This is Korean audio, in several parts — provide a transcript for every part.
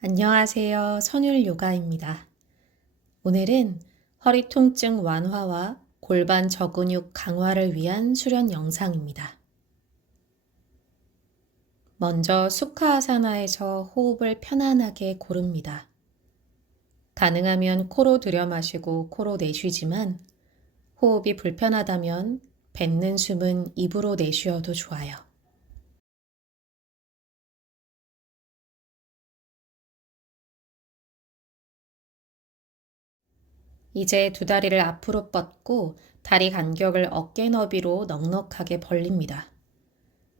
안녕하세요. 선율 요가입니다. 오늘은 허리 통증 완화와 골반 저근육 강화를 위한 수련 영상입니다. 먼저 수카아사나에서 호흡을 편안하게 고릅니다. 가능하면 코로 들여 마시고 코로 내쉬지만 호흡이 불편하다면 뱉는 숨은 입으로 내쉬어도 좋아요. 이제 두 다리를 앞으로 뻗고 다리 간격을 어깨 너비로 넉넉하게 벌립니다.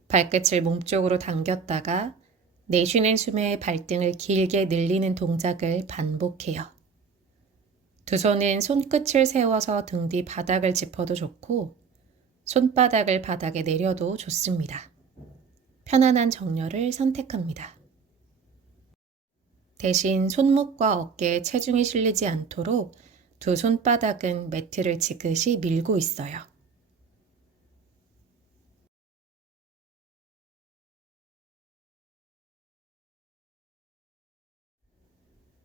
발끝을 몸쪽으로 당겼다가 내쉬는 숨에 발등을 길게 늘리는 동작을 반복해요. 두 손은 손끝을 세워서 등 뒤 바닥을 짚어도 좋고 손바닥을 바닥에 내려도 좋습니다. 편안한 정렬을 선택합니다. 대신 손목과 어깨에 체중이 실리지 않도록 두 손바닥은 매트를 지그시 밀고 있어요.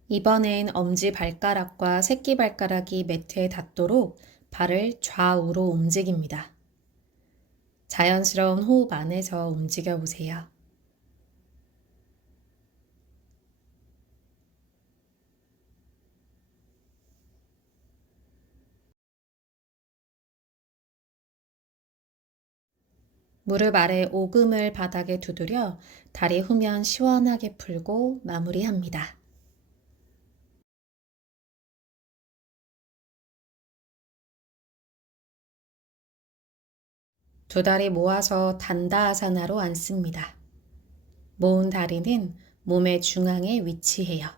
이번엔 엄지발가락과 새끼발가락이 매트에 닿도록 발을 좌우로 움직입니다. 자연스러운 호흡 안에서 움직여 보세요. 무릎 아래 오금을 바닥에 두드려 다리 후면 시원하게 풀고 마무리합니다. 두 다리 모아서 단다아사나로 앉습니다. 모은 다리는 몸의 중앙에 위치해요.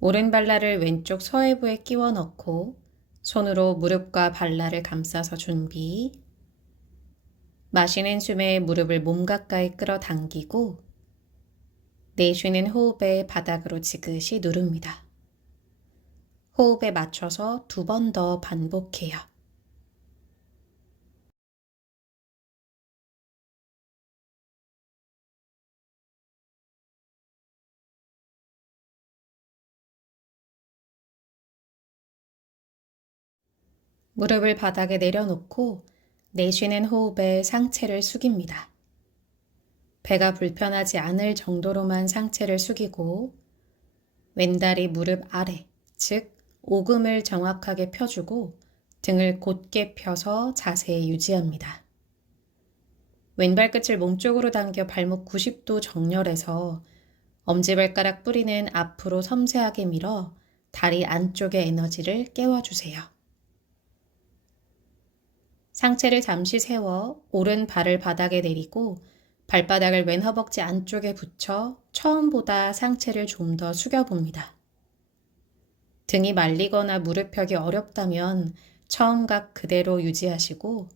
오른 발날을 왼쪽 서해부에 끼워 넣고 손으로 무릎과 발날을 감싸서 준비. 마시는 숨에 무릎을 몸 가까이 끌어당기고 내쉬는 호흡에 바닥으로 지그시 누릅니다. 호흡에 맞춰서 두 번 더 반복해요. 무릎을 바닥에 내려놓고 내쉬는 호흡에 상체를 숙입니다. 배가 불편하지 않을 정도로만 상체를 숙이고 왼다리 무릎 아래, 즉 오금을 정확하게 펴주고 등을 곧게 펴서 자세 유지합니다. 왼발끝을 몸쪽으로 당겨 발목 90도 정렬해서 엄지발가락 뿌리는 앞으로 섬세하게 밀어 다리 안쪽의 에너지를 깨워주세요. 상체를 잠시 세워 오른 발을 바닥에 내리고 발바닥을 왼 허벅지 안쪽에 붙여 처음보다 상체를 좀 더 숙여봅니다. 등이 말리거나 무릎 펴기 어렵다면 처음 각 그대로 유지하시고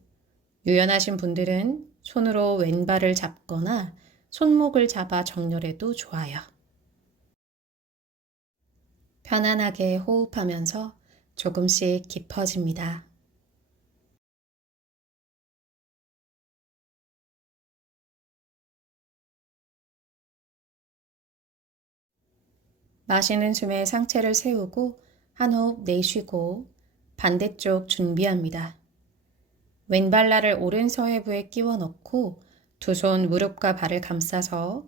유연하신 분들은 손으로 왼발을 잡거나 손목을 잡아 정렬해도 좋아요. 편안하게 호흡하면서 조금씩 깊어집니다. 마시는 숨에 상체를 세우고 한 호흡 내쉬고 반대쪽 준비합니다. 왼발날을 오른 서해부에 끼워 넣고 두 손 무릎과 발을 감싸서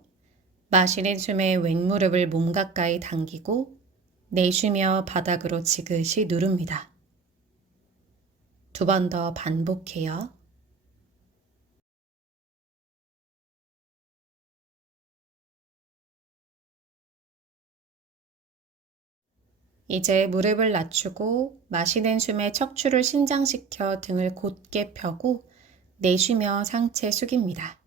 마시는 숨에 왼무릎을 몸 가까이 당기고 내쉬며 바닥으로 지그시 누릅니다. 두 번 더 반복해요. 이제 무릎을 낮추고 마시는 숨에 척추를 신장시켜 등을 곧게 펴고 내쉬며 상체 숙입니다.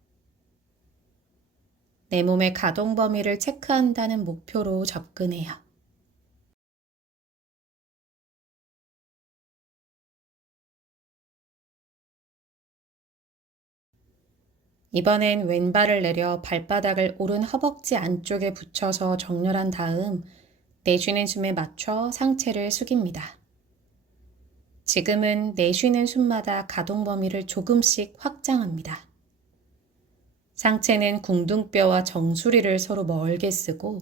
내 몸의 가동 범위를 체크한다는 목표로 접근해요. 이번엔 왼발을 내려 발바닥을 오른 허벅지 안쪽에 붙여서 정렬한 다음 내쉬는 숨에 맞춰 상체를 숙입니다. 지금은 내쉬는 숨마다 가동 범위를 조금씩 확장합니다. 상체는 궁둥뼈와 정수리를 서로 멀게 쓰고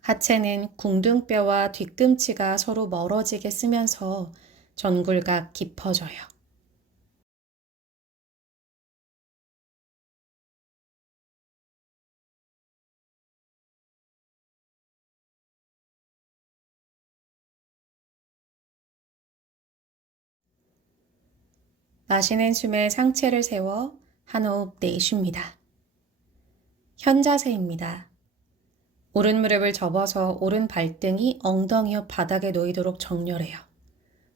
하체는 궁둥뼈와 뒤꿈치가 서로 멀어지게 쓰면서 전굴각 깊어져요. 마시는 숨에 상체를 세워 한 호흡 내쉽니다. 현자세입니다. 오른 무릎을 접어서 오른 발등이 엉덩이 옆 바닥에 놓이도록 정렬해요.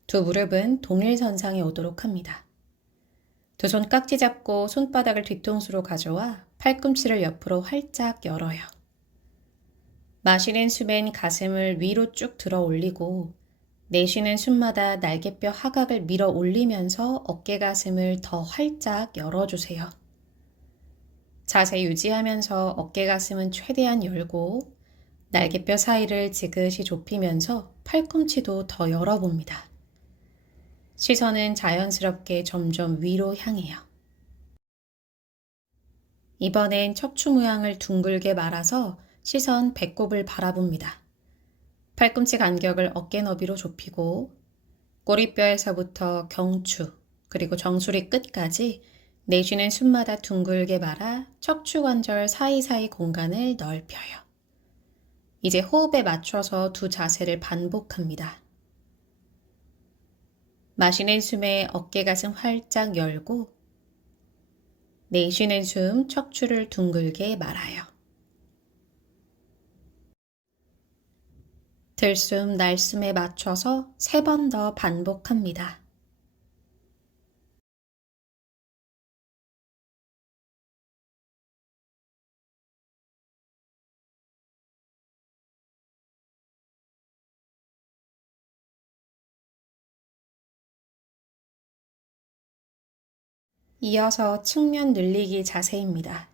두 무릎은 동일선상에 오도록 합니다. 두 손 깍지 잡고 손바닥을 뒤통수로 가져와 팔꿈치를 옆으로 활짝 열어요. 마시는 숨엔 가슴을 위로 쭉 들어 올리고 내쉬는 숨마다 날개뼈 하각을 밀어 올리면서 어깨 가슴을 더 활짝 열어주세요. 자세 유지하면서 어깨 가슴은 최대한 열고 날개뼈 사이를 지그시 좁히면서 팔꿈치도 더 열어봅니다. 시선은 자연스럽게 점점 위로 향해요. 이번엔 척추 모양을 둥글게 말아서 시선 배꼽을 바라봅니다. 팔꿈치 간격을 어깨 너비로 좁히고 꼬리뼈에서부터 경추 그리고 정수리 끝까지 내쉬는 숨마다 둥글게 말아 척추 관절 사이사이 공간을 넓혀요. 이제 호흡에 맞춰서 두 자세를 반복합니다. 마시는 숨에 어깨 가슴 활짝 열고 내쉬는 숨 척추를 둥글게 말아요. 들숨 날숨에 맞춰서 3번 더 반복합니다. 이어서 측면 늘리기 자세입니다.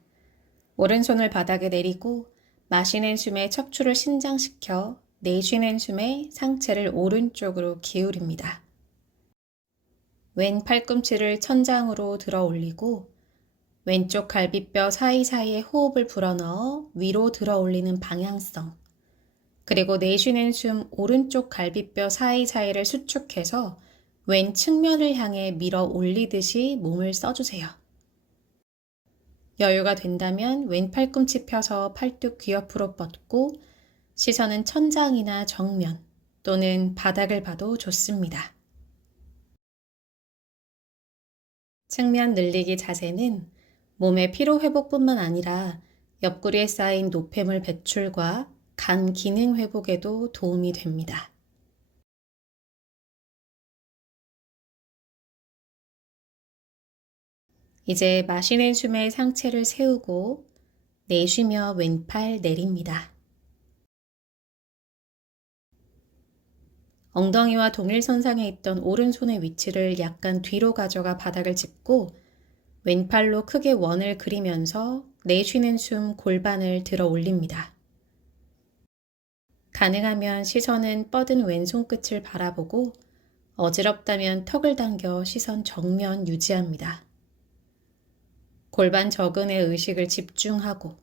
오른손을 바닥에 내리고 마시는 숨에 척추를 신장시켜 내쉬는 숨에 상체를 오른쪽으로 기울입니다. 왼 팔꿈치를 천장으로 들어 올리고 왼쪽 갈비뼈 사이사이에 호흡을 불어넣어 위로 들어 올리는 방향성, 그리고 내쉬는 숨 오른쪽 갈비뼈 사이사이를 수축해서 왼 측면을 향해 밀어 올리듯이 몸을 써주세요. 여유가 된다면 왼 팔꿈치 펴서 팔뚝 귀 옆으로 뻗고 시선은 천장이나 정면 또는 바닥을 봐도 좋습니다. 측면 늘리기 자세는 몸의 피로 회복뿐만 아니라 옆구리에 쌓인 노폐물 배출과 간 기능 회복에도 도움이 됩니다. 이제 마시는 숨에 상체를 세우고 내쉬며 왼팔 내립니다. 엉덩이와 동일선상에 있던 오른손의 위치를 약간 뒤로 가져가 바닥을 짚고 왼팔로 크게 원을 그리면서 내쉬는 숨 골반을 들어 올립니다. 가능하면 시선은 뻗은 왼손 끝을 바라보고 어지럽다면 턱을 당겨 시선 정면 유지합니다. 골반 저근에 의식을 집중하고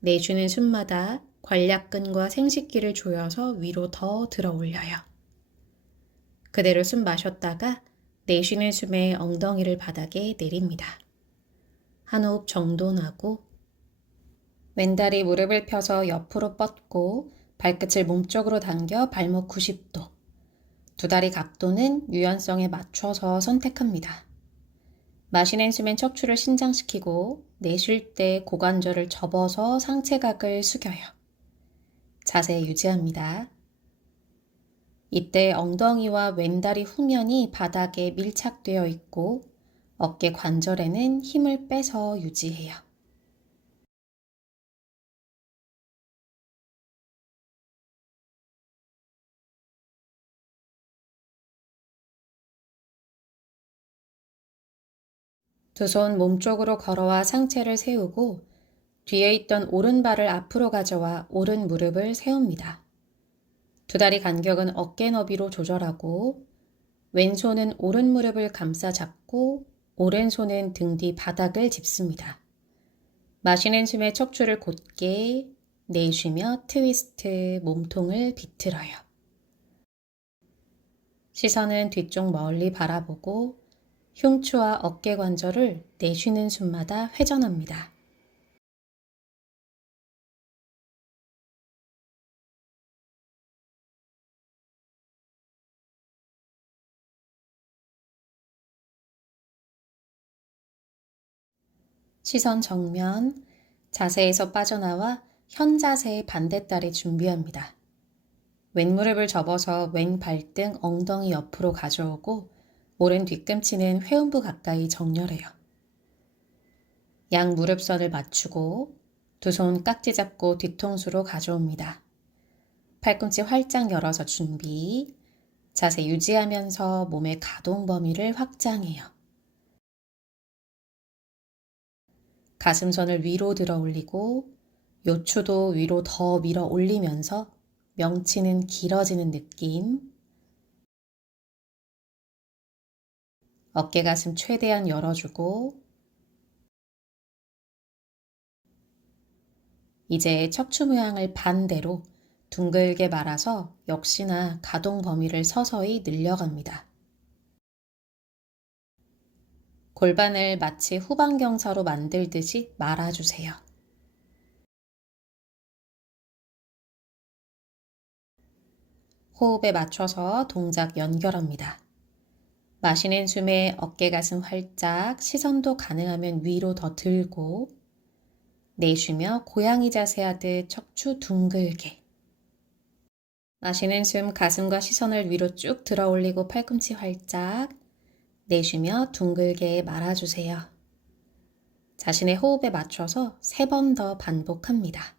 내쉬는 숨마다 관략근과 생식기를 조여서 위로 더 들어 올려요. 그대로 숨 마셨다가 내쉬는 숨에 엉덩이를 바닥에 내립니다. 한 호흡 정돈하고 왼다리 무릎을 펴서 옆으로 뻗고 발끝을 몸쪽으로 당겨 발목 90도. 두 다리 각도는 유연성에 맞춰서 선택합니다. 마시는 숨엔 척추를 신장시키고 내쉴 때 고관절을 접어서 상체각을 숙여요. 자세 유지합니다. 이때 엉덩이와 왼다리 후면이 바닥에 밀착되어 있고 어깨 관절에는 힘을 빼서 유지해요. 두 손 몸쪽으로 걸어와 상체를 세우고 뒤에 있던 오른발을 앞으로 가져와 오른 무릎을 세웁니다. 두 다리 간격은 어깨 너비로 조절하고 왼손은 오른 무릎을 감싸 잡고 오른손은 등 뒤 바닥을 짚습니다. 마시는 숨에 척추를 곧게 내쉬며 트위스트 몸통을 비틀어요. 시선은 뒤쪽 멀리 바라보고 흉추와 어깨 관절을 내쉬는 숨마다 회전합니다. 시선 정면, 자세에서 빠져나와 현 자세의 반대다리 준비합니다. 왼 무릎을 접어서 왼 발등 엉덩이 옆으로 가져오고 오른 뒤꿈치는 회음부 가까이 정렬해요. 양 무릎선을 맞추고 두 손 깍지 잡고 뒤통수로 가져옵니다. 팔꿈치 활짝 열어서 준비. 자세 유지하면서 몸의 가동 범위를 확장해요. 가슴선을 위로 들어 올리고 요추도 위로 더 밀어 올리면서 명치는 길어지는 느낌. 어깨 가슴 최대한 열어주고 이제 척추 모양을 반대로 둥글게 말아서 역시나 가동 범위를 서서히 늘려갑니다. 골반을 마치 후방경사로 만들듯이 말아주세요. 호흡에 맞춰서 동작 연결합니다. 마시는 숨에 어깨 가슴 활짝, 시선도 가능하면 위로 더 들고 내쉬며 고양이 자세 하듯 척추 둥글게. 마시는 숨 가슴과 시선을 위로 쭉 들어 올리고 팔꿈치 활짝 내쉬며 둥글게 말아주세요. 자신의 호흡에 맞춰서 3번 더 반복합니다.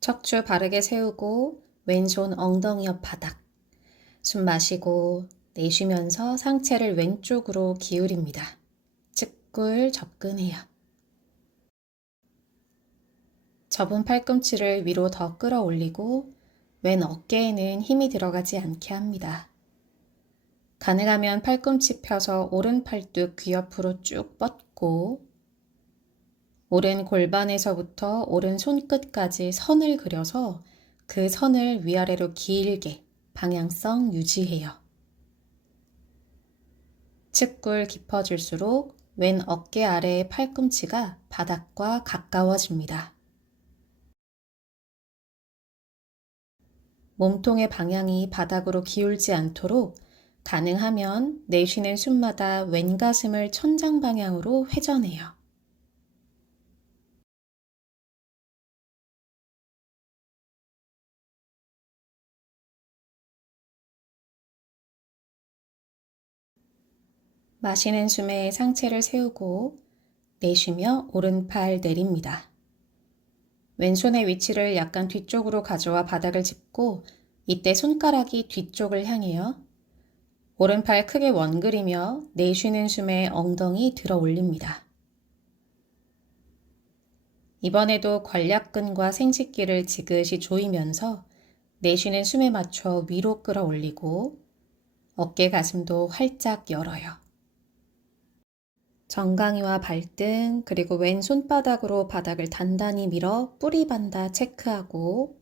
척추 바르게 세우고 왼손 엉덩이 옆 바닥. 숨 마시고 내쉬면서 상체를 왼쪽으로 기울입니다. 측굴 접근해요. 접은 팔꿈치를 위로 더 끌어올리고 왼 어깨에는 힘이 들어가지 않게 합니다. 가능하면 팔꿈치 펴서 오른 팔뚝 귀 옆으로 쭉 뻗고 오른 골반에서부터 오른 손끝까지 선을 그려서 그 선을 위아래로 길게 방향성 유지해요. 측굴 깊어질수록 왼 어깨 아래의 팔꿈치가 바닥과 가까워집니다. 몸통의 방향이 바닥으로 기울지 않도록 가능하면 내쉬는 숨마다 왼 가슴을 천장 방향으로 회전해요. 마시는 숨에 상체를 세우고 내쉬며 오른팔 내립니다. 왼손의 위치를 약간 뒤쪽으로 가져와 바닥을 짚고 이때 손가락이 뒤쪽을 향해요. 오른팔 크게 원그리며 내쉬는 숨에 엉덩이 들어 올립니다. 이번에도 관략근과 생식기를 지그시 조이면서 내쉬는 숨에 맞춰 위로 끌어올리고 어깨 가슴도 활짝 열어요. 정강이와 발등 그리고 왼 손바닥으로 바닥을 단단히 밀어 뿌리 반다 체크하고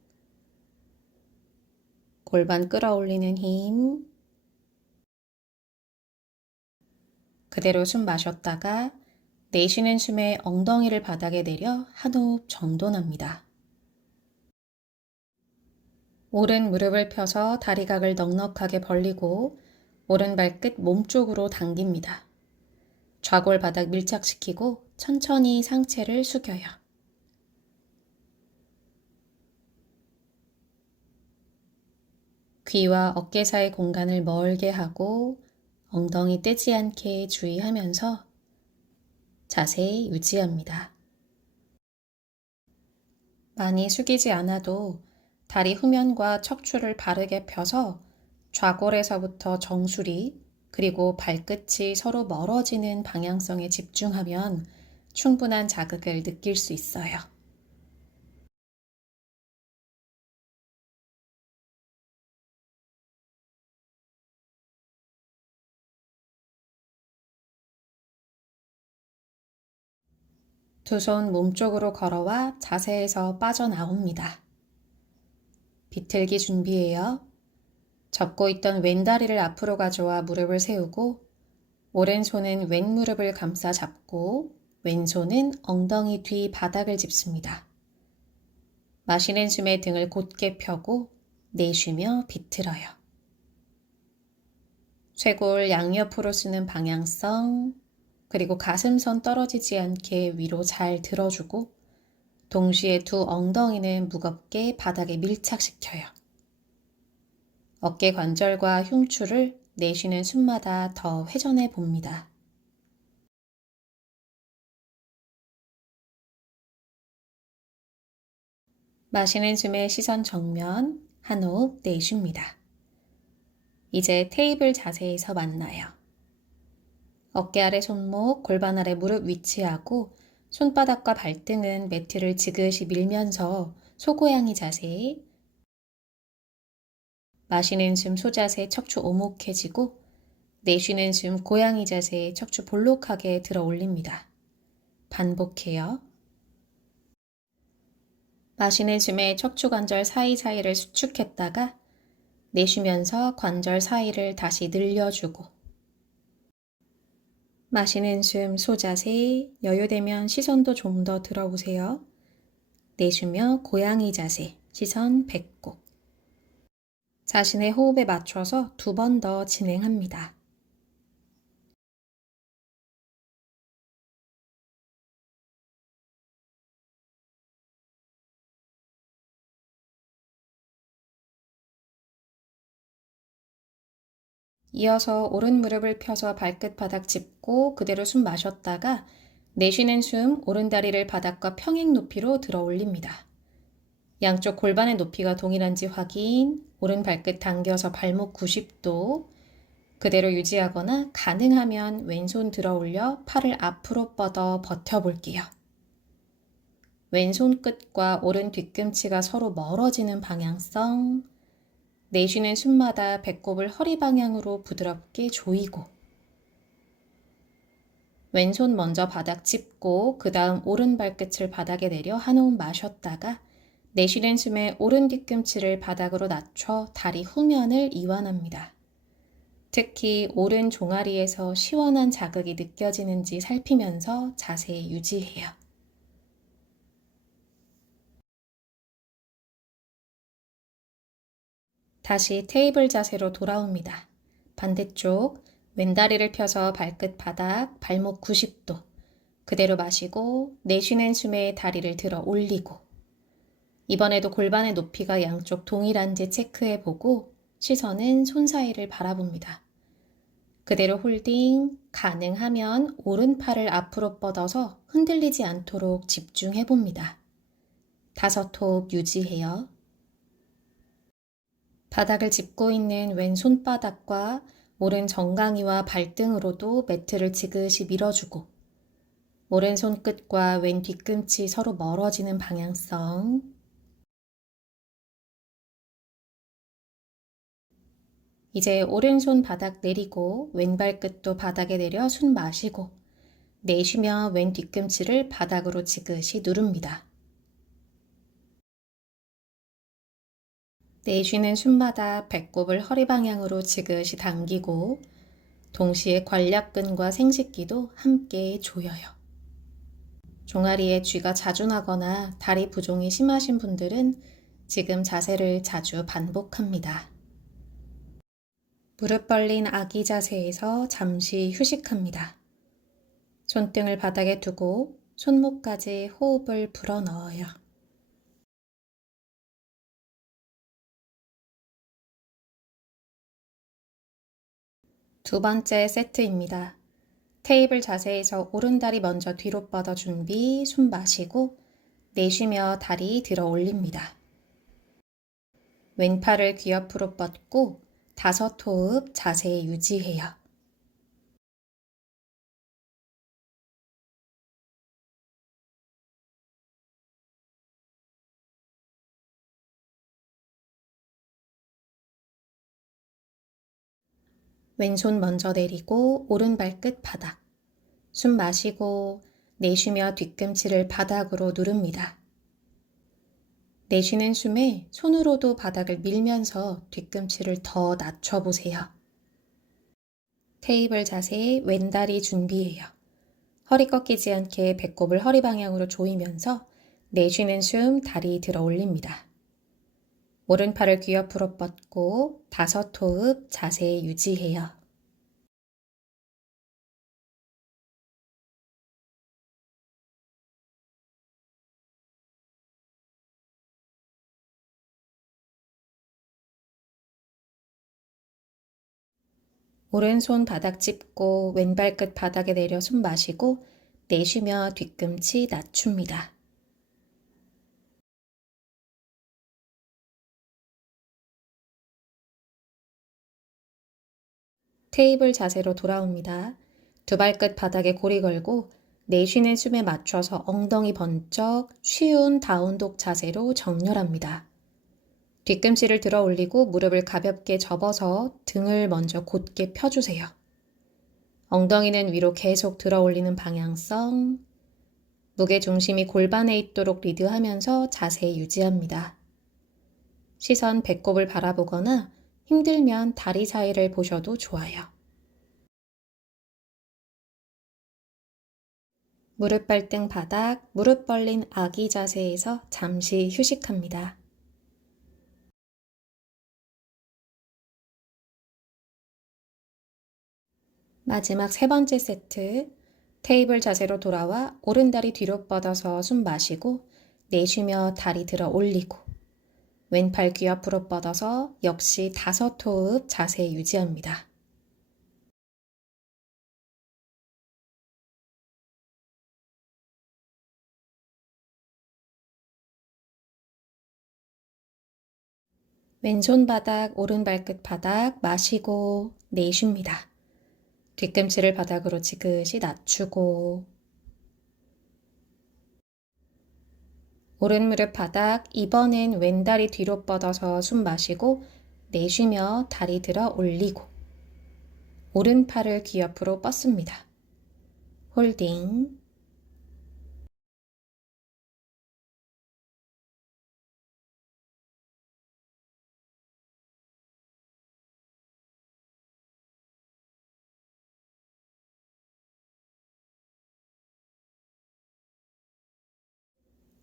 골반 끌어올리는 힘 그대로 숨 마셨다가 내쉬는 숨에 엉덩이를 바닥에 내려 한 호흡 정돈합니다. 오른 무릎을 펴서 다리각을 넉넉하게 벌리고 오른 발끝 몸쪽으로 당깁니다. 좌골 바닥 밀착시키고 천천히 상체를 숙여요. 귀와 어깨 사이 공간을 멀게 하고 엉덩이 떼지 않게 주의하면서 자세 유지합니다. 많이 숙이지 않아도 다리 후면과 척추를 바르게 펴서 좌골에서부터 정수리, 그리고 발끝이 서로 멀어지는 방향성에 집중하면 충분한 자극을 느낄 수 있어요. 두 손 몸쪽으로 걸어와 자세에서 빠져나옵니다. 비틀기 준비해요. 접고 있던 왼다리를 앞으로 가져와 무릎을 세우고 오른손은 왼무릎을 감싸 잡고 왼손은 엉덩이 뒤 바닥을 짚습니다. 마시는 숨에 등을 곧게 펴고 내쉬며 비틀어요. 쇄골 양옆으로 쓰는 방향성, 그리고 가슴선 떨어지지 않게 위로 잘 들어주고 동시에 두 엉덩이는 무겁게 바닥에 밀착시켜요. 어깨 관절과 흉추를 내쉬는 숨마다 더 회전해 봅니다. 마시는 숨에 시선 정면, 한 호흡 내쉽니다. 이제 테이블 자세에서 만나요. 어깨 아래 손목, 골반 아래 무릎 위치하고 손바닥과 발등은 매트를 지그시 밀면서 소고양이 자세, 마시는 숨 소자세 척추 오목해지고 내쉬는 숨 고양이 자세 척추 볼록하게 들어 올립니다. 반복해요. 마시는 숨에 척추 관절 사이사이를 수축했다가 내쉬면서 관절 사이를 다시 늘려주고 마시는 숨 소자세, 여유되면 시선도 좀 더 들어보세요. 내쉬며 고양이 자세, 시선 배꼽. 자신의 호흡에 맞춰서 두 번 더 진행합니다. 이어서 오른 무릎을 펴서 발끝 바닥 짚고 그대로 숨 마셨다가 내쉬는 숨 오른다리를 바닥과 평행 높이로 들어 올립니다. 양쪽 골반의 높이가 동일한지 확인, 오른 발끝 당겨서 발목 90도, 그대로 유지하거나 가능하면 왼손 들어 올려 팔을 앞으로 뻗어 버텨볼게요. 왼손 끝과 오른 뒤꿈치가 서로 멀어지는 방향성, 내쉬는 숨마다 배꼽을 허리 방향으로 부드럽게 조이고 왼손 먼저 바닥 짚고 그 다음 오른 발끝을 바닥에 내려 한 호흡 마셨다가 내쉬는 숨에 오른 뒤꿈치를 바닥으로 낮춰 다리 후면을 이완합니다. 특히 오른 종아리에서 시원한 자극이 느껴지는지 살피면서 자세 유지해요. 다시 테이블 자세로 돌아옵니다. 반대쪽 왼다리를 펴서 발끝 바닥, 발목 90도. 그대로 마시고 내쉬는 숨에 다리를 들어 올리고 이번에도 골반의 높이가 양쪽 동일한지 체크해보고 시선은 손 사이를 바라봅니다. 그대로 홀딩, 가능하면 오른팔을 앞으로 뻗어서 흔들리지 않도록 집중해봅니다. 5호흡 유지해요. 바닥을 짚고 있는 왼 손바닥과 오른 정강이와 발등으로도 매트를 지그시 밀어주고 오른 손끝과 왼 뒤꿈치 서로 멀어지는 방향성, 이제 오른손 바닥 내리고 왼발끝도 바닥에 내려 숨 마시고 내쉬며 왼 뒤꿈치를 바닥으로 지그시 누릅니다. 내쉬는 숨마다 배꼽을 허리 방향으로 지그시 당기고 동시에 관략근과 생식기도 함께 조여요. 종아리에 쥐가 자주 나거나 다리 부종이 심하신 분들은 지금 자세를 자주 반복합니다. 무릎 벌린 아기 자세에서 잠시 휴식합니다. 손등을 바닥에 두고 손목까지 호흡을 불어넣어요. 두 번째 세트입니다. 테이블 자세에서 오른다리 먼저 뒤로 뻗어 준비, 숨 마시고 내쉬며 다리 들어 올립니다. 왼팔을 귀 옆으로 뻗고 5호흡 자세 유지해요. 왼손 먼저 내리고 오른 발끝 바닥. 숨 마시고 내쉬며 뒤꿈치를 바닥으로 누릅니다. 내쉬는 숨에 손으로도 바닥을 밀면서 뒤꿈치를 더 낮춰보세요. 테이블 자세 왼다리 준비해요. 허리 꺾이지 않게 배꼽을 허리 방향으로 조이면서 내쉬는 숨 다리 들어 올립니다. 오른팔을 귀 옆으로 뻗고 5호흡 자세 유지해요. 오른손 바닥 짚고 왼발끝 바닥에 내려 숨 마시고 내쉬며 뒤꿈치 낮춥니다. 테이블 자세로 돌아옵니다. 두 발끝 바닥에 고리 걸고 내쉬는 숨에 맞춰서 엉덩이 번쩍 쉬운 다운독 자세로 정렬합니다. 뒤꿈치를 들어 올리고 무릎을 가볍게 접어서 등을 먼저 곧게 펴주세요. 엉덩이는 위로 계속 들어 올리는 방향성, 무게 중심이 골반에 있도록 리드하면서 자세 유지합니다. 시선 배꼽을 바라보거나 힘들면 다리 사이를 보셔도 좋아요. 무릎 발등 바닥, 무릎 벌린 아기 자세에서 잠시 휴식합니다. 마지막 3번째 세트. 테이블 자세로 돌아와 오른다리 뒤로 뻗어서 숨 마시고 내쉬며 다리 들어 올리고 왼팔 귀 옆으로 뻗어서 역시 5호흡 자세 유지합니다. 왼손 바닥, 오른 발끝 바닥 마시고 내쉽니다. 뒤꿈치를 바닥으로 지그시 낮추고 오른 무릎 바닥, 이번엔 왼다리 뒤로 뻗어서 숨 마시고 내쉬며 다리 들어 올리고 오른팔을 귀 옆으로 뻗습니다. 홀딩.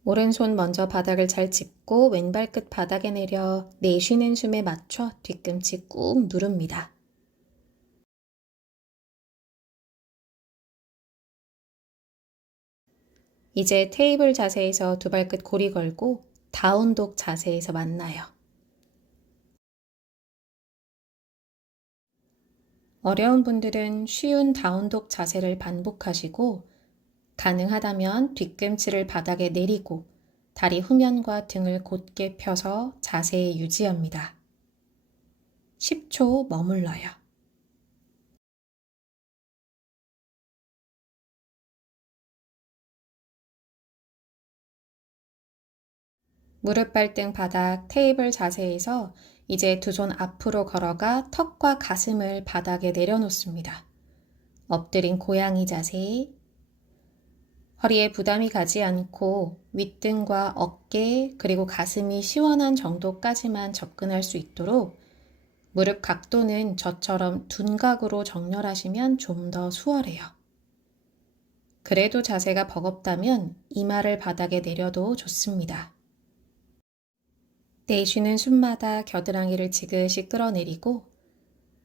오른손 먼저 바닥을 잘 짚고 왼발끝 바닥에 내려 내쉬는 숨에 맞춰 뒤꿈치 꾹 누릅니다. 이제 테이블 자세에서 두 발끝 고리 걸고 다운독 자세에서 만나요. 어려운 분들은 쉬운 다운독 자세를 반복하시고 가능하다면 뒤꿈치를 바닥에 내리고 다리 후면과 등을 곧게 펴서 자세 유지합니다. 10초 머물러요. 무릎 발등 바닥 테이블 자세에서 이제 두 손 앞으로 걸어가 턱과 가슴을 바닥에 내려놓습니다. 엎드린 고양이 자세. 허리에 부담이 가지 않고 윗등과 어깨 그리고 가슴이 시원한 정도까지만 접근할 수 있도록 무릎 각도는 저처럼 둔각으로 정렬하시면 좀 더 수월해요. 그래도 자세가 버겁다면 이마를 바닥에 내려도 좋습니다. 내쉬는 숨마다 겨드랑이를 지그시 끌어내리고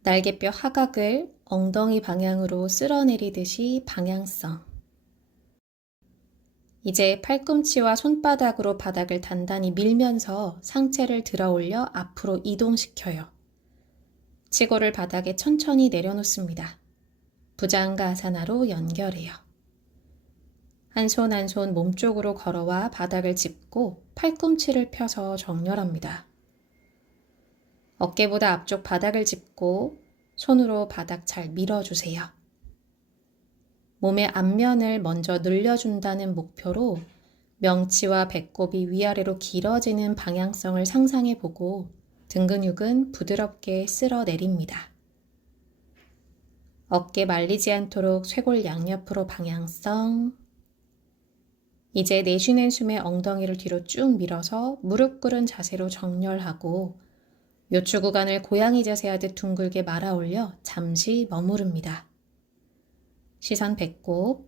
날개뼈 하각을 엉덩이 방향으로 쓸어내리듯이 방향성. 이제 팔꿈치와 손바닥으로 바닥을 단단히 밀면서 상체를 들어 올려 앞으로 이동시켜요. 치고를 바닥에 천천히 내려놓습니다. 부장가사나로 연결해요. 한 손 한 손 몸쪽으로 걸어와 바닥을 짚고 팔꿈치를 펴서 정렬합니다. 어깨보다 앞쪽 바닥을 짚고 손으로 바닥 잘 밀어주세요. 몸의 앞면을 먼저 늘려준다는 목표로 명치와 배꼽이 위아래로 길어지는 방향성을 상상해보고 등 근육은 부드럽게 쓸어내립니다. 어깨 말리지 않도록 쇄골 양옆으로 방향성. 이제 내쉬는 숨에 엉덩이를 뒤로 쭉 밀어서 무릎 꿇은 자세로 정렬하고 요추 구간을 고양이 자세하듯 둥글게 말아 올려 잠시 머무릅니다. 시선 배꼽,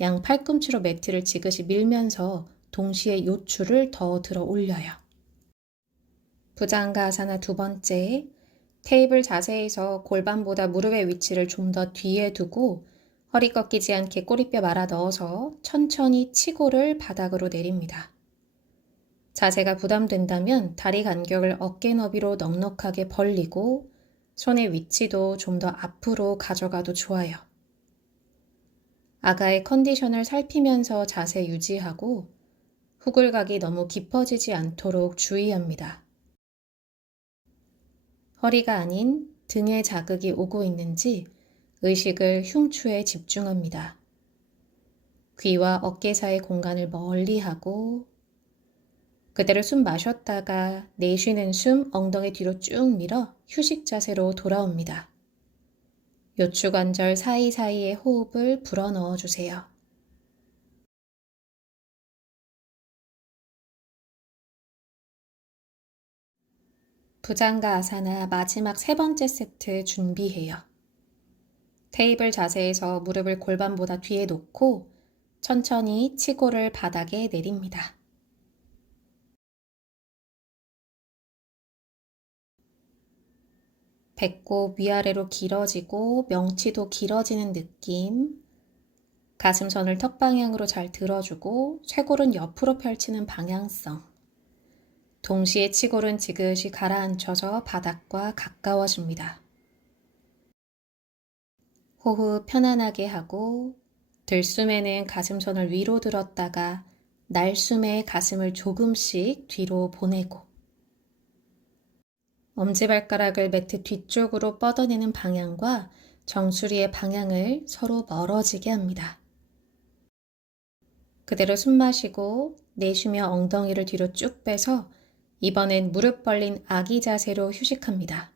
양 팔꿈치로 매트를 지그시 밀면서 동시에 요추를 더 들어 올려요. 부장가아사나 두 번째, 테이블 자세에서 골반보다 무릎의 위치를 좀 더 뒤에 두고 허리 꺾이지 않게 꼬리뼈 말아 넣어서 천천히 치고를 바닥으로 내립니다. 자세가 부담된다면 다리 간격을 어깨 너비로 넉넉하게 벌리고 손의 위치도 좀 더 앞으로 가져가도 좋아요. 아가의 컨디션을 살피면서 자세 유지하고 후굴각이 너무 깊어지지 않도록 주의합니다. 허리가 아닌 등에 자극이 오고 있는지 의식을 흉추에 집중합니다. 귀와 어깨 사이 공간을 멀리하고 그대로 숨 마셨다가 내쉬는 숨 엉덩이 뒤로 쭉 밀어 휴식 자세로 돌아옵니다. 요추관절 사이사이에 호흡을 불어넣어 주세요. 부장가 아사나 마지막 세 번째 세트 준비해요. 테이블 자세에서 무릎을 골반보다 뒤에 놓고 천천히 치고를 바닥에 내립니다. 배꼽 위아래로 길어지고 명치도 길어지는 느낌. 가슴선을 턱 방향으로 잘 들어주고 쇄골은 옆으로 펼치는 방향성. 동시에 치골은 지그시 가라앉혀서 바닥과 가까워집니다. 호흡 편안하게 하고 들숨에는 가슴선을 위로 들었다가 날숨에 가슴을 조금씩 뒤로 보내고 엄지발가락을 매트 뒤쪽으로 뻗어내는 방향과 정수리의 방향을 서로 멀어지게 합니다. 그대로 숨 마시고 내쉬며 엉덩이를 뒤로 쭉 빼서 이번엔 무릎 벌린 아기 자세로 휴식합니다.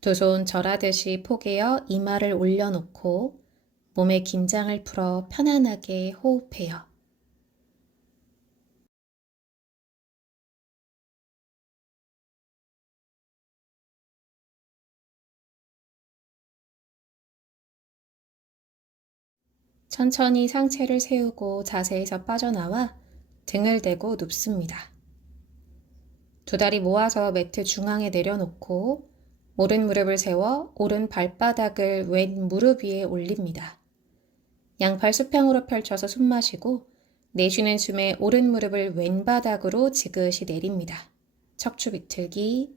두 손 절하듯이 포개어 이마를 올려놓고 몸의 긴장을 풀어 편안하게 호흡해요. 천천히 상체를 세우고 자세에서 빠져나와 등을 대고 눕습니다. 두 다리 모아서 매트 중앙에 내려놓고 오른 무릎을 세워 오른 발바닥을 왼 무릎 위에 올립니다. 양팔 수평으로 펼쳐서 숨 마시고 내쉬는 숨에 오른 무릎을 왼바닥으로 지그시 내립니다. 척추 비틀기.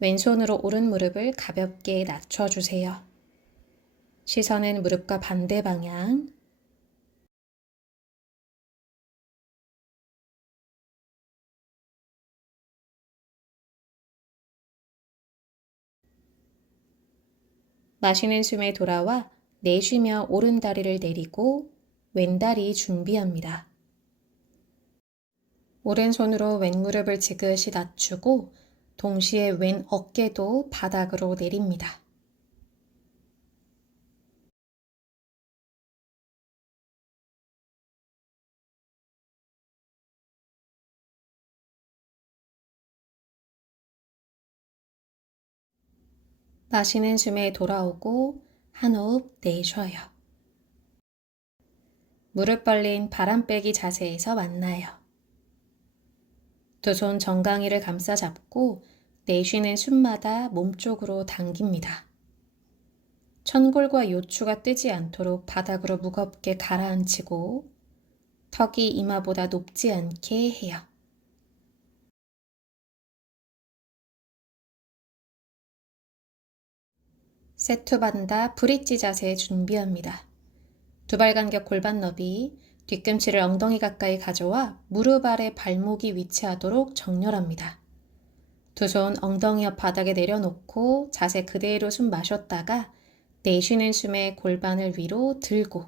왼손으로 오른 무릎을 가볍게 낮춰주세요. 시선은 무릎과 반대 방향. 마시는 숨에 돌아와 내쉬며 오른 다리를 내리고 왼 다리 준비합니다. 오른손으로 왼 무릎을 지그시 낮추고 동시에 왼 어깨도 바닥으로 내립니다. 마시는 숨에 돌아오고 한 호흡 내쉬어요. 무릎 벌린 바람 빼기 자세에서 만나요. 두 손 정강이를 감싸 잡고 내쉬는 숨마다 몸쪽으로 당깁니다. 천골과 요추가 뜨지 않도록 바닥으로 무겁게 가라앉히고 턱이 이마보다 높지 않게 해요. 세투반다 브릿지 자세 준비합니다. 두 발 간격 골반 너비, 뒤꿈치를 엉덩이 가까이 가져와 무릎 아래 발목이 위치하도록 정렬합니다. 두 손 엉덩이 옆 바닥에 내려놓고 자세 그대로 숨 마셨다가 내쉬는 숨에 골반을 위로 들고,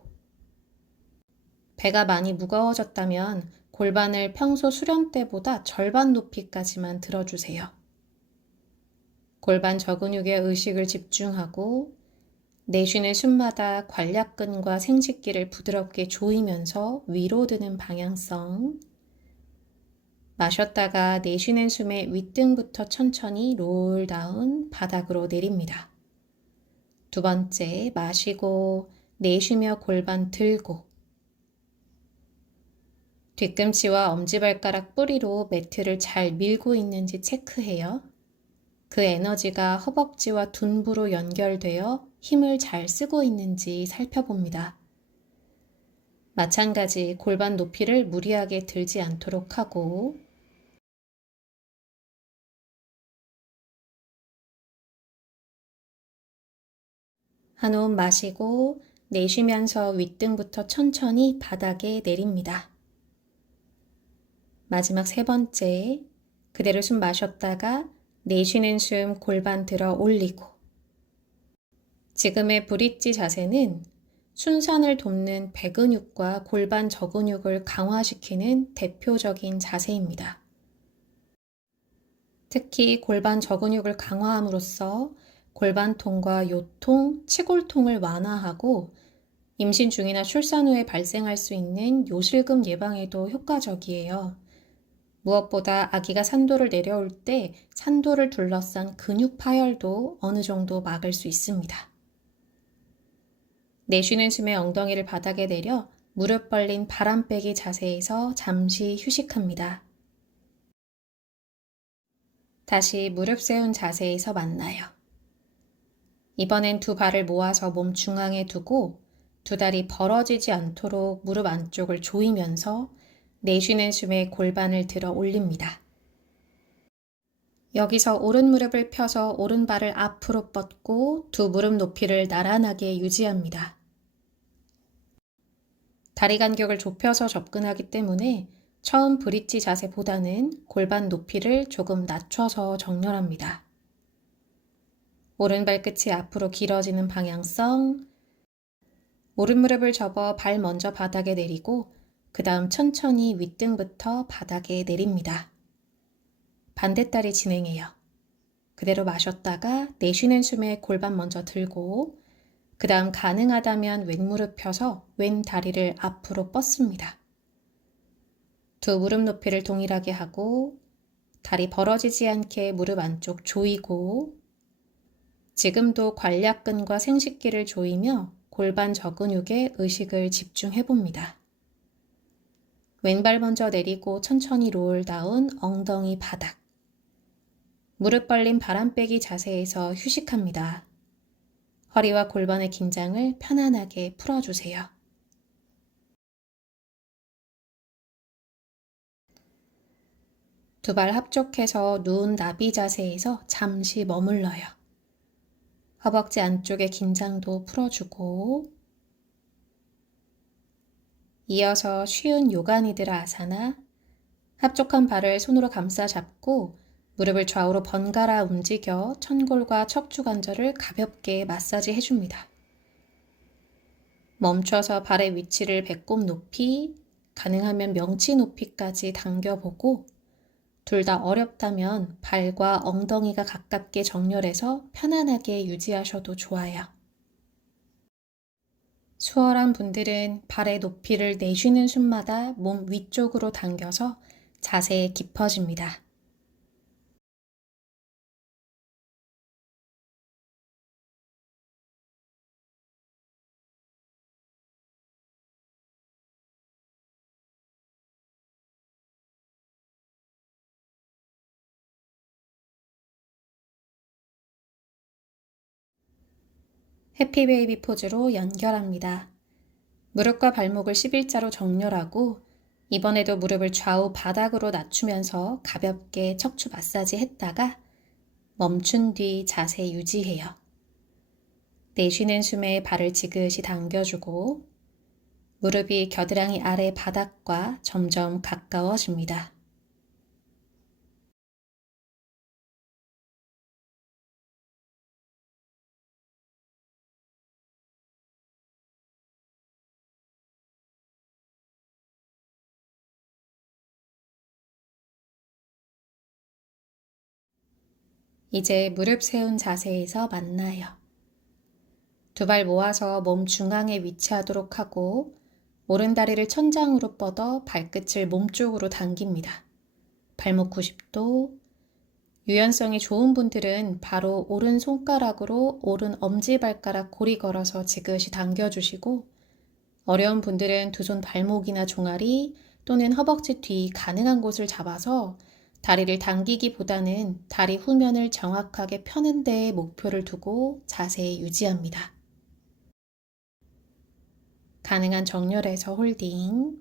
배가 많이 무거워졌다면 골반을 평소 수련 때보다 절반 높이까지만 들어주세요. 골반 저근육에 의식을 집중하고 내쉬는 숨마다 관략근과 생식기를 부드럽게 조이면서 위로 드는 방향성. 마셨다가 내쉬는 숨에 윗등부터 천천히 롤 다운 바닥으로 내립니다. 두 번째, 마시고 내쉬며 골반 들고, 뒤꿈치와 엄지발가락 뿌리로 매트를 잘 밀고 있는지 체크해요. 그 에너지가 허벅지와 둔부로 연결되어 힘을 잘 쓰고 있는지 살펴봅니다. 마찬가지 골반 높이를 무리하게 들지 않도록 하고, 한 호흡 마시고 내쉬면서 윗등부터 천천히 바닥에 내립니다. 마지막 세 번째, 그대로 숨 마셨다가 내쉬는 숨 골반 들어 올리고, 지금의 브릿지 자세는 순산을 돕는 배근육과 골반 저근육을 강화시키는 대표적인 자세입니다. 특히 골반 저근육을 강화함으로써 골반통과 요통, 치골통을 완화하고 임신 중이나 출산 후에 발생할 수 있는 요실금 예방에도 효과적이에요. 무엇보다 아기가 산도를 내려올 때 산도를 둘러싼 근육 파열도 어느 정도 막을 수 있습니다. 내쉬는 숨에 엉덩이를 바닥에 내려 무릎 벌린 바람 빼기 자세에서 잠시 휴식합니다. 다시 무릎 세운 자세에서 만나요. 이번엔 두 발을 모아서 몸 중앙에 두고 두 다리 벌어지지 않도록 무릎 안쪽을 조이면서 내쉬는 숨에 골반을 들어 올립니다. 여기서 오른 무릎을 펴서 오른발을 앞으로 뻗고 두 무릎 높이를 나란하게 유지합니다. 다리 간격을 좁혀서 접근하기 때문에 처음 브릿지 자세보다는 골반 높이를 조금 낮춰서 정렬합니다. 오른 발끝이 앞으로 길어지는 방향성, 오른 무릎을 접어 발 먼저 바닥에 내리고 그 다음 천천히 윗등부터 바닥에 내립니다. 반대다리 진행해요. 그대로 마셨다가 내쉬는 숨에 골반 먼저 들고 그 다음 가능하다면 왼무릎 펴서 왼 다리를 앞으로 뻗습니다. 두 무릎 높이를 동일하게 하고 다리 벌어지지 않게 무릎 안쪽 조이고 지금도 관략근과 생식기를 조이며 골반 저근육에 의식을 집중해 봅니다. 왼발 먼저 내리고 천천히 롤 다운 엉덩이 바닥. 무릎 벌린 바람 빼기 자세에서 휴식합니다. 허리와 골반의 긴장을 편안하게 풀어주세요. 두 발 합족해서 누운 나비 자세에서 잠시 머물러요. 허벅지 안쪽의 긴장도 풀어주고 이어서 쉬운 요가니드라 아사나, 합족한 발을 손으로 감싸 잡고 무릎을 좌우로 번갈아 움직여 천골과 척추관절을 가볍게 마사지 해줍니다. 멈춰서 발의 위치를 배꼽 높이, 가능하면 명치 높이까지 당겨보고 둘 다 어렵다면 발과 엉덩이가 가깝게 정렬해서 편안하게 유지하셔도 좋아요. 수월한 분들은 발의 높이를 내쉬는 숨마다 몸 위쪽으로 당겨서 자세에 깊어집니다. 해피베이비 포즈로 연결합니다. 무릎과 발목을 11자로 정렬하고 이번에도 무릎을 좌우 바닥으로 낮추면서 가볍게 척추 마사지 했다가 멈춘 뒤 자세 유지해요. 내쉬는 숨에 발을 지그시 당겨주고 무릎이 겨드랑이 아래 바닥과 점점 가까워집니다. 이제 무릎 세운 자세에서 만나요. 두 발 모아서 몸 중앙에 위치하도록 하고 오른다리를 천장으로 뻗어 발끝을 몸쪽으로 당깁니다. 발목 90도. 유연성이 좋은 분들은 바로 오른 손가락으로 오른 엄지발가락 고리 걸어서 지그시 당겨주시고 어려운 분들은 두 손 발목이나 종아리 또는 허벅지 뒤 가능한 곳을 잡아서 다리를 당기기보다는 다리 후면을 정확하게 펴는 데에 목표를 두고 자세 유지합니다. 가능한 정렬에서 홀딩.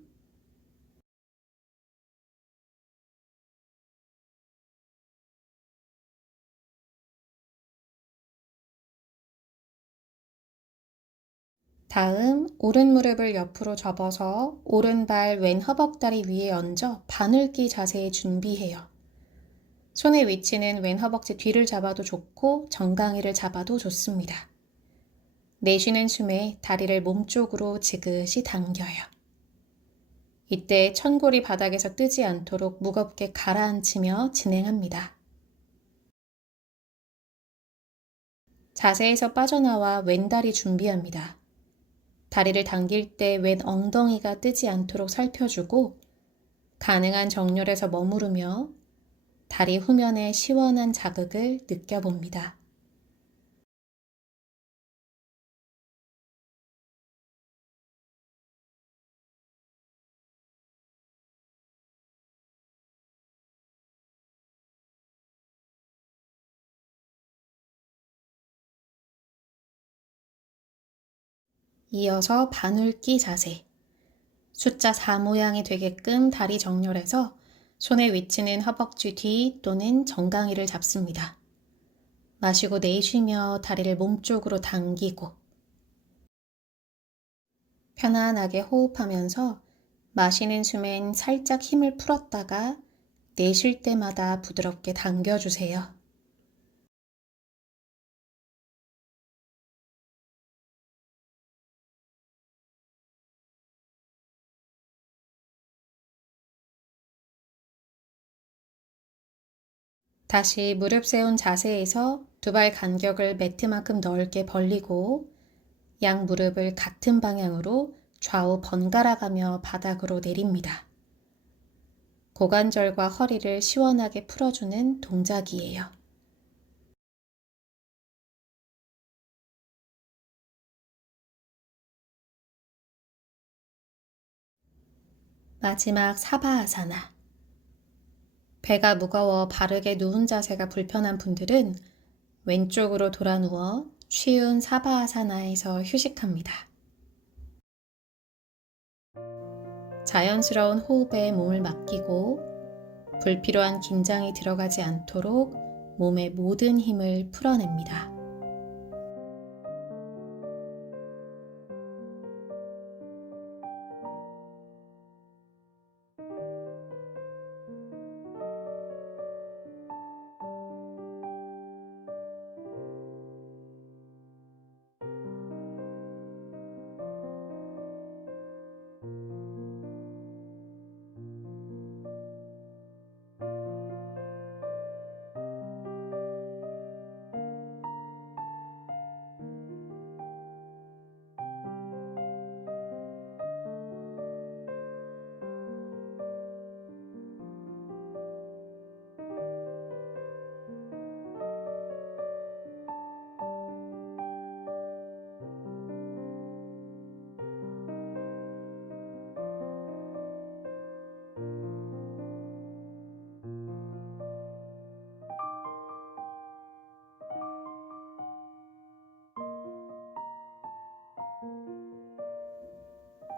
다음 오른 무릎을 옆으로 접어서 오른발 왼 허벅다리 위에 얹어 바늘기 자세에 준비해요. 손의 위치는 왼 허벅지 뒤를 잡아도 좋고 정강이를 잡아도 좋습니다. 내쉬는 숨에 다리를 몸쪽으로 지그시 당겨요. 이때 천골이 바닥에서 뜨지 않도록 무겁게 가라앉히며 진행합니다. 자세에서 빠져나와 왼다리 준비합니다. 다리를 당길 때 왼 엉덩이가 뜨지 않도록 살펴주고 가능한 정렬에서 머무르며 다리 후면의 시원한 자극을 느껴봅니다. 이어서 바늘기 자세. 숫자 4 모양이 되게끔 다리 정렬해서 손의 위치는 허벅지 뒤 또는 정강이를 잡습니다. 마시고 내쉬며 다리를 몸쪽으로 당기고 편안하게 호흡하면서 마시는 숨엔 살짝 힘을 풀었다가 내쉴 때마다 부드럽게 당겨주세요. 다시 무릎 세운 자세에서 두 발 간격을 매트만큼 넓게 벌리고 양 무릎을 같은 방향으로 좌우 번갈아 가며 바닥으로 내립니다. 고관절과 허리를 시원하게 풀어주는 동작이에요. 마지막 사바아사나. 배가 무거워 바르게 누운 자세가 불편한 분들은 왼쪽으로 돌아 누워 쉬운 사바아사나에서 휴식합니다. 자연스러운 호흡에 몸을 맡기고 불필요한 긴장이 들어가지 않도록 몸의 모든 힘을 풀어냅니다.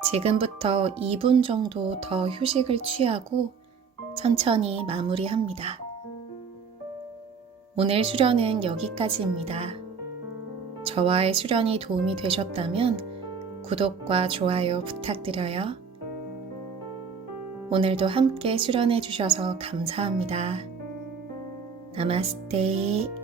지금부터 2분 정도 더 휴식을 취하고 천천히 마무리합니다. 오늘 수련은 여기까지입니다. 저와의 수련이 도움이 되셨다면 구독과 좋아요 부탁드려요. 오늘도 함께 수련해 주셔서 감사합니다. 나마스테.